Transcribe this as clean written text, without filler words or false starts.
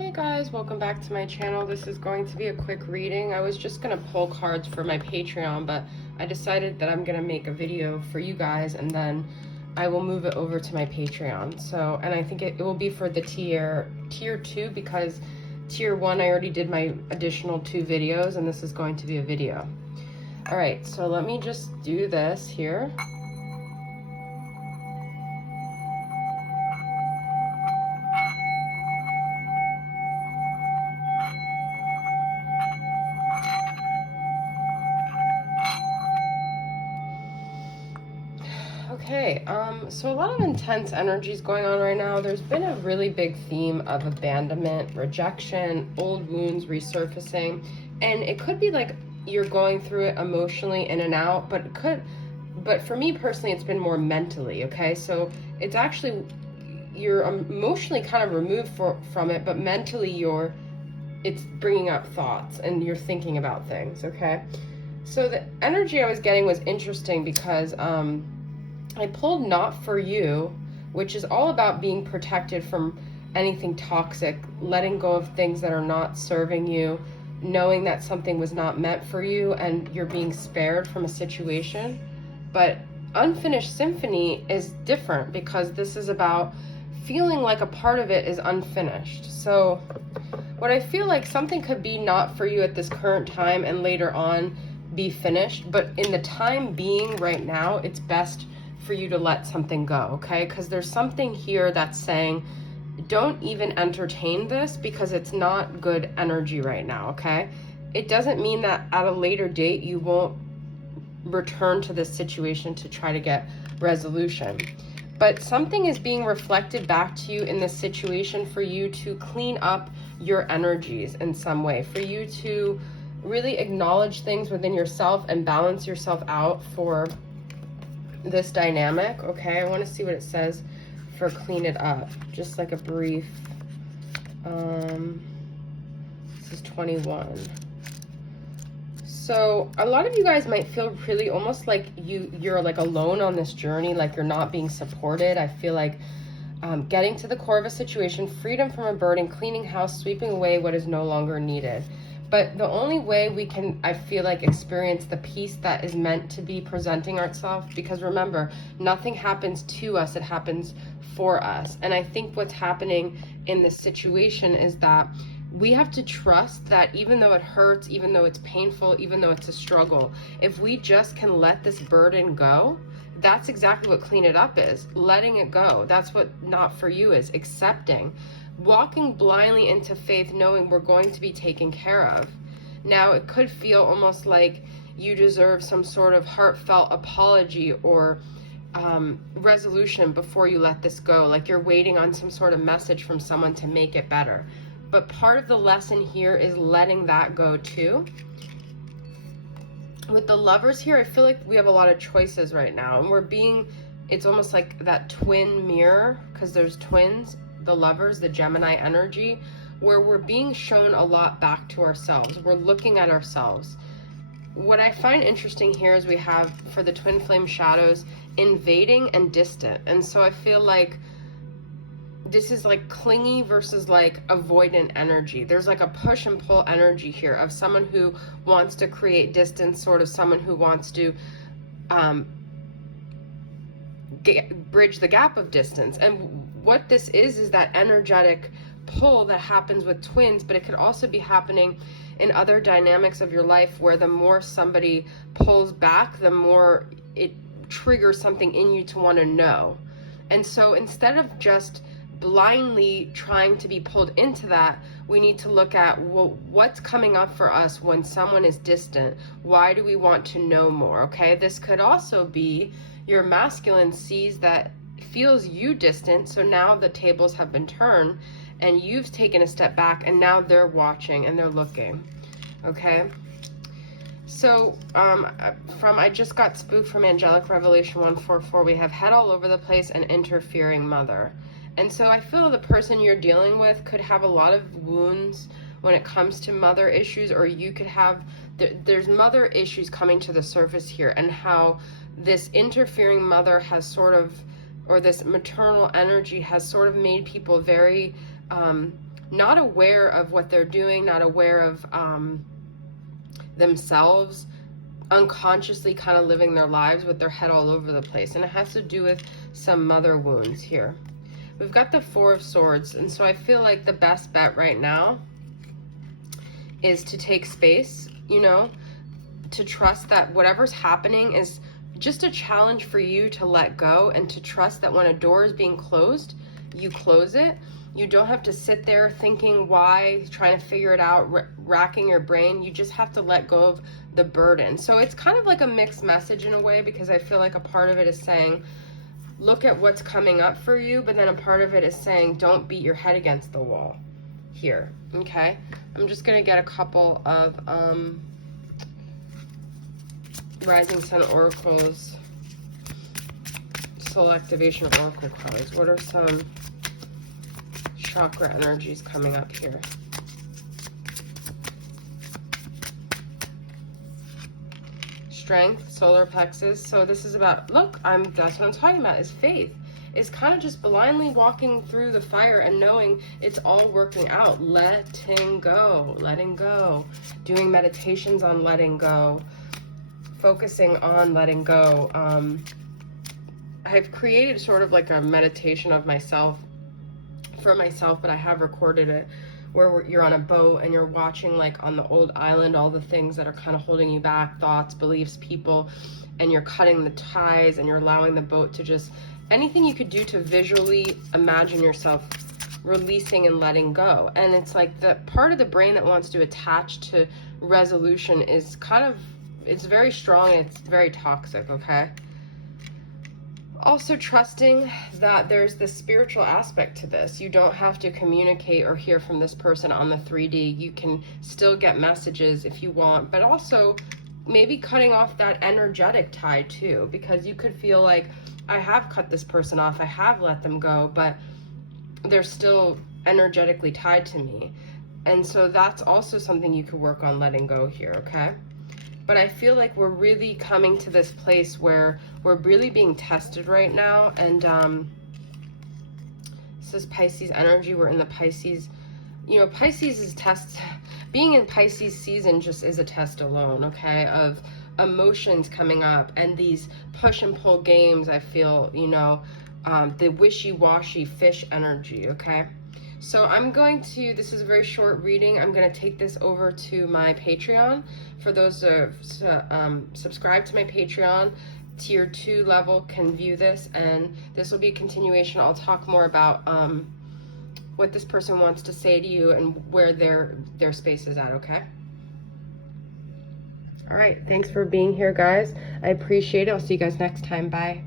Hey guys, welcome back to my channel. This is going to be a quick reading. I was just going to pull cards for my Patreon, but I decided that I'm going to make a video for you guys and then I will move it over to my Patreon. And I think it will be for the tier 2 because tier 1 I already did my additional 2 videos and this is going to be a video. All right, so let me just do this here. Okay, so a lot of intense energies going on right now. There's been a really big theme of abandonment, rejection, old wounds resurfacing, and it could be like you're going through it emotionally in and out, but for me personally, it's been more mentally, okay? So it's actually, you're emotionally kind of removed from it, but mentally it's bringing up thoughts and you're thinking about things, okay? So the energy I was getting was interesting because, I pulled Not For You, which is all about being protected from anything toxic, letting go of things that are not serving you, knowing that something was not meant for you and you're being spared from a situation. But Unfinished Symphony is different because this is about feeling like a part of it is unfinished. So what I feel like something could be not for you at this current time and later on be finished, but in the time being right now, it's best for you to let something go, okay? Because there's something here that's saying, don't even entertain this because it's not good energy right now, okay? It doesn't mean that at a later date you won't return to this situation to try to get resolution. But something is being reflected back to you in this situation for you to clean up your energies in some way, for you to really acknowledge things within yourself and balance yourself out for this dynamic, okay? I want to see what it says for clean it up. Just like a brief, this is 21. So a lot of you guys might feel really almost like you're like alone on this journey, like you're not being supported. I feel like getting to the core of a situation, freedom from a burden, cleaning house, sweeping away what is no longer needed. But the only way we can, I feel like, experience the peace that is meant to be presenting ourselves, because remember, nothing happens to us, it happens for us. And I think what's happening in this situation is that we have to trust that even though it hurts, even though it's painful, even though it's a struggle, if we just can let this burden go, that's exactly what clean it up is, letting it go. That's what Not For You is, accepting. Walking blindly into faith, knowing we're going to be taken care of. Now, it could feel almost like you deserve some sort of heartfelt apology or resolution before you let this go, like you're waiting on some sort of message from someone to make it better. But part of the lesson here is letting that go too. With the Lovers here, I feel like we have a lot of choices right now, and it's almost like that twin mirror, because there's twins, the Lovers, the Gemini energy, where we're being shown a lot back to ourselves. We're looking at ourselves. What I find interesting here is we have, for the twin flame shadows, invading and distant. And so I feel like this is like clingy versus like avoidant energy. There's like a push and pull energy here of someone who wants to create distance, sort of someone who wants to bridge the gap of distance. And what this is that energetic pull that happens with twins, but it could also be happening in other dynamics of your life where the more somebody pulls back, the more it triggers something in you to want to know. And so instead of just blindly trying to be pulled into that, we need to look at, well, what's coming up for us when someone is distant? Why do we want to know more? Okay, this could also be your masculine feels you distant, so now the tables have been turned and you've taken a step back and now they're watching and they're looking. Okay, so I just got spooked from Angelic Revelation 144. We have head all over the place and interfering mother. And so I feel the person you're dealing with could have a lot of wounds when it comes to mother issues, or you could have, there's mother issues coming to the surface here, and how this interfering mother has sort of, or this maternal energy has sort of made people very not aware of what they're doing, not aware of themselves, unconsciously kind of living their lives with their head all over the place. And it has to do with some mother wounds here. We've got the Four of Swords, and so I feel like the best bet right now is to take space, you know, to trust that whatever's happening is just a challenge for you to let go, and to trust that when a door is being closed, you close it. You don't have to sit there thinking why, trying to figure it out, racking your brain. You just have to let go of the burden. So it's kind of like a mixed message in a way, because I feel like a part of it is saying, look at what's coming up for you, but then a part of it is saying, don't beat your head against the wall here, okay? I'm just gonna get a couple of Rising Sun Oracles, Soul Activation Oracle cards. What are some chakra energies coming up here? Strength, solar plexus. So this is about, look, that's what I'm talking about, is faith. It's kind of just blindly walking through the fire and knowing it's all working out. Letting go, doing meditations on letting go, focusing on letting go. I've created sort of like a meditation of myself, for myself, but I have recorded it, where you're on a boat and you're watching, like on the old island, all the things that are kind of holding you back, thoughts, beliefs, people, and you're cutting the ties and you're allowing the boat to just, anything you could do to visually imagine yourself releasing and letting go. And it's like the part of the brain that wants to attach to resolution is kind of, it's very strong and it's very toxic, okay? Also trusting that there's this spiritual aspect to this. You don't have to communicate or hear from this person on the 3D. You can still get messages if you want, but also maybe cutting off that energetic tie too, because you could feel like, I have cut this person off, I have let them go, but they're still energetically tied to me. And so that's also something you could work on letting go here, okay? But I feel like we're really coming to this place where we're really being tested right now. And this is Pisces energy. We're in the Pisces, you know, Pisces is test. Being in Pisces season just is a test alone, okay, of emotions coming up and these push and pull games. I feel, you know, the wishy-washy fish energy, okay? So I'm going to, this is a very short reading. I'm going to take this over to my Patreon. For those who subscribe to my Patreon, tier 2 level can view this, and this will be a continuation. I'll talk more about what this person wants to say to you and where their space is at, okay? All right, thanks for being here, guys. I appreciate it. I'll see you guys next time. Bye.